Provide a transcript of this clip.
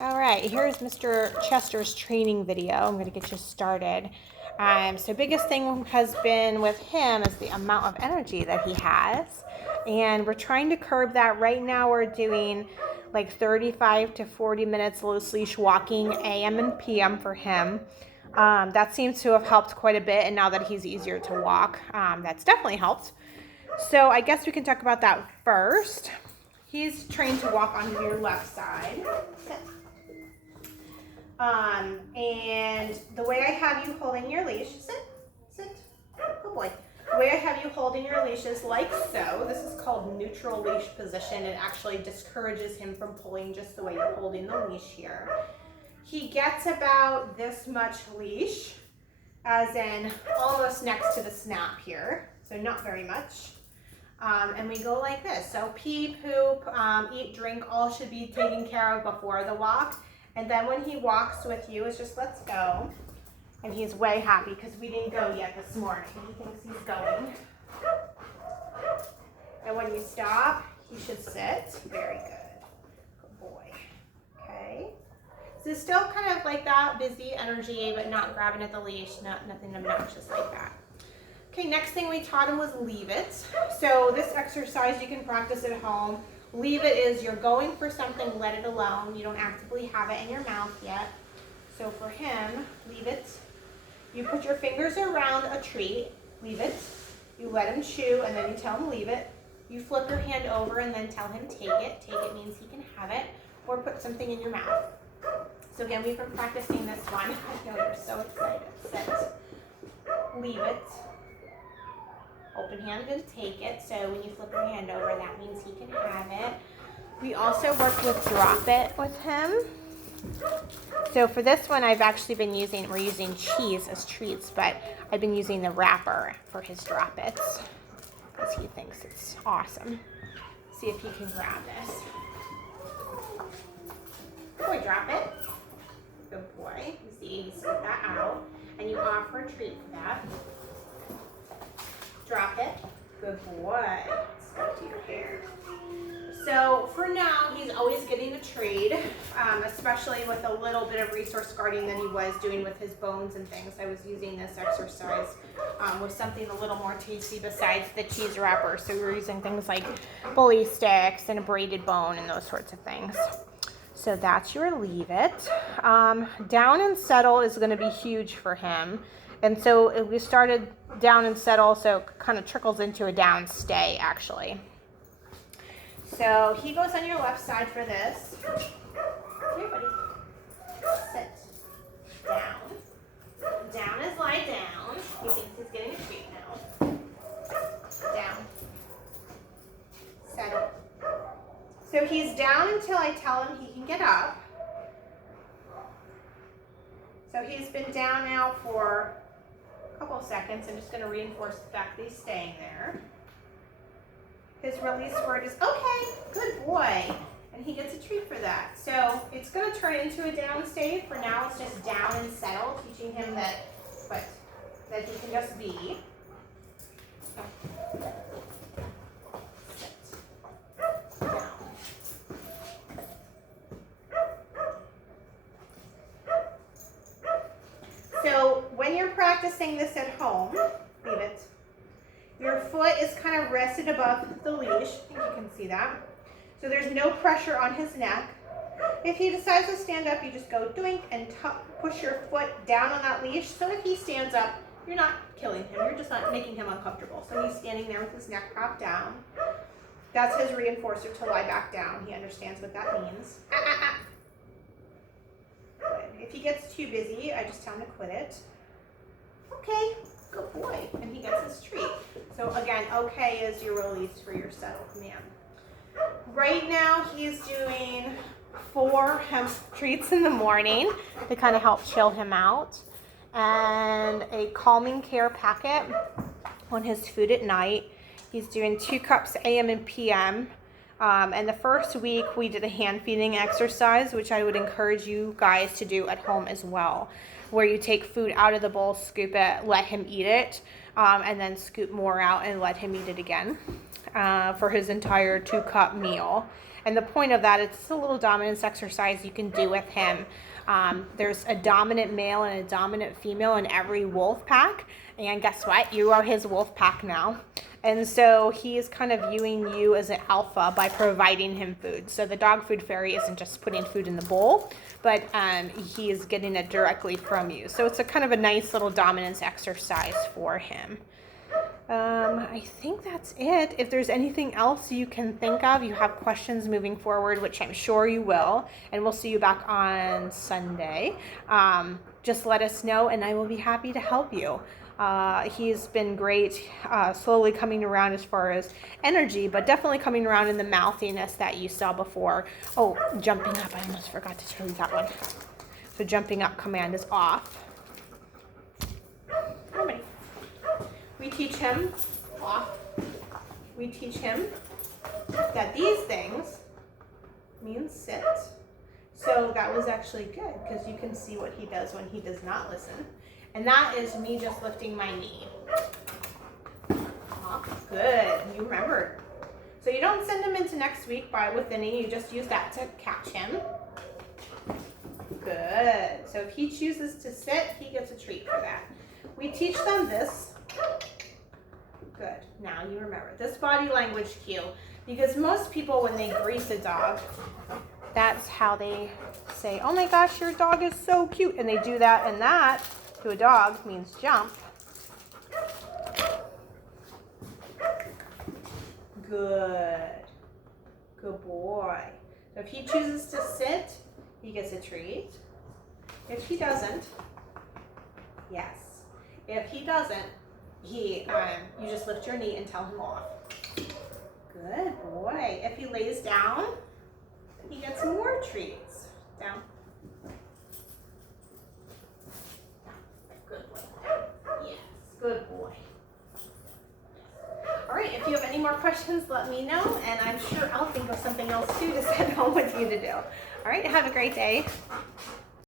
All right, here's Mr. Chester's training video. I'm going to get you started. So biggest thing has been with him is the amount of energy that he has. And we're trying to curb that. Right now we're doing like 35 to 40 minutes loose leash walking AM and PM for him. That seems to have helped quite a bit. And now that he's easier to walk, that's definitely helped. So I guess we can talk about that first. He's trained to walk on your left side. And the way I have you holding your leash, sit, good boy. The way I have you holding your leash is like so. This is called neutral leash position. It actually discourages him from pulling just the way you're holding the leash here. He gets about this much leash, as in almost next to the snap here, so not very much. And we go like this. So pee, poop, eat, drink, all should be taken care of before the walk. And then when he walks with you, it's just let's go. And he's way happy because we didn't go yet this morning. He thinks he's going. And when you stop, he should sit. Very good. Good boy. Okay. So still kind of like that, busy energy, but not grabbing at the leash, nothing obnoxious like that. Okay, next thing we taught him was leave it. So this exercise you can practice at home. Leave it is you're going for something, let it alone. You don't actively have it in your mouth yet. So for him, leave it. You put your fingers around a treat, leave it. You let him chew and then you tell him leave it. You flip your hand over and then tell him take it. Take it means he can have it, or put something in your mouth. So again, we've been practicing this one. I know you're so excited. Sit. Leave it. Open hand and take it. So when you flip your hand over, that means he can have it. We also work with drop it with him. So for this one, we're using cheese as treats, but I've been using the wrapper for his drop its because he thinks it's awesome. See if he can grab this. Good boy, drop it. Good boy. You see, he spit that out, and you offer a treat for that. Drop it. Good boy. Stuck to your hair. So for now, he's always getting a trade, especially with a little bit of resource guarding than he was doing with his bones and things. I was using this exercise with something a little more tasty besides the cheese wrapper. So we were using things like bully sticks and a braided bone and those sorts of things. So that's your leave it. Down and settle is going to be huge for him. And so we started down and settle, so it kind of trickles into a down stay, actually. So he goes on your left side for this. Here, buddy. Sit. Down. Down is lie down. He thinks he's getting a treat now. Down. Settle. So he's down until I tell him he can get up. So he's been down now for couple seconds. I'm just going to reinforce the fact that he's staying there. His release word is okay, good boy, and he gets a treat for that. So it's going to turn into a down stay. For now, it's just down and settle, teaching him that he can just be. Down. So when you're practicing this at home, leave it. Your foot is kind of rested above the leash. I think you can see that. So there's no pressure on his neck. If he decides to stand up, you just go doink and push your foot down on that leash. So if he stands up, you're not killing him. You're just not making him uncomfortable. So he's standing there with his neck propped down. That's his reinforcer to lie back down. He understands what that means. If he gets too busy, I just tell him to quit it. Okay, good boy. And he gets his treat. So again, okay is your release for your settle command. Right now, he's doing 4 hemp treats in the morning to kind of help chill him out, and a calming care packet on his food at night. He's doing 2 cups AM and PM. And the first week we did a hand feeding exercise, which I would encourage you guys to do at home as well, where you take food out of the bowl, scoop it, let him eat it, and then scoop more out and let him eat it again for his entire 2-cup meal. And the point of that, it's a little dominance exercise you can do with him. There's a dominant male and a dominant female in every wolf pack. And guess what? You are his wolf pack now. And so he is kind of viewing you as an alpha by providing him food. So the dog food fairy isn't just putting food in the bowl, but he is getting it directly from you. So it's a kind of a nice little dominance exercise for him. I think that's it. If there's anything else you can think of, you have questions moving forward, which I'm sure you will, and we'll see you back on Sunday. Just let us know and I will be happy to help you. He's been great, slowly coming around as far as energy, but definitely coming around in the mouthiness that you saw before. Oh, jumping up, I almost forgot to show you that one. So jumping up command is off. How many? We teach him off. We teach him that these things mean sit. So that was actually good because you can see what he does when he does not listen. And that is me just lifting my knee. Good, you remembered. So you don't send him into next week with the knee, you just use that to catch him. Good, so if he chooses to sit, he gets a treat for that. We teach them this. Good, now you remember. This body language cue, because most people when they greet a dog, that's how they say, oh my gosh, your dog is so cute. And they do that, and that to a dog means jump. Good. Good boy. So if he chooses to sit, he gets a treat. If he doesn't, yes. If he doesn't, you just lift your knee and tell him off. Good boy. If he lays down, he gets more treats. Down. Good boy. Yes, good boy. All right, if you have any more questions, let me know, and I'm sure I'll think of something else too to send home with you to do. All right, have a great day.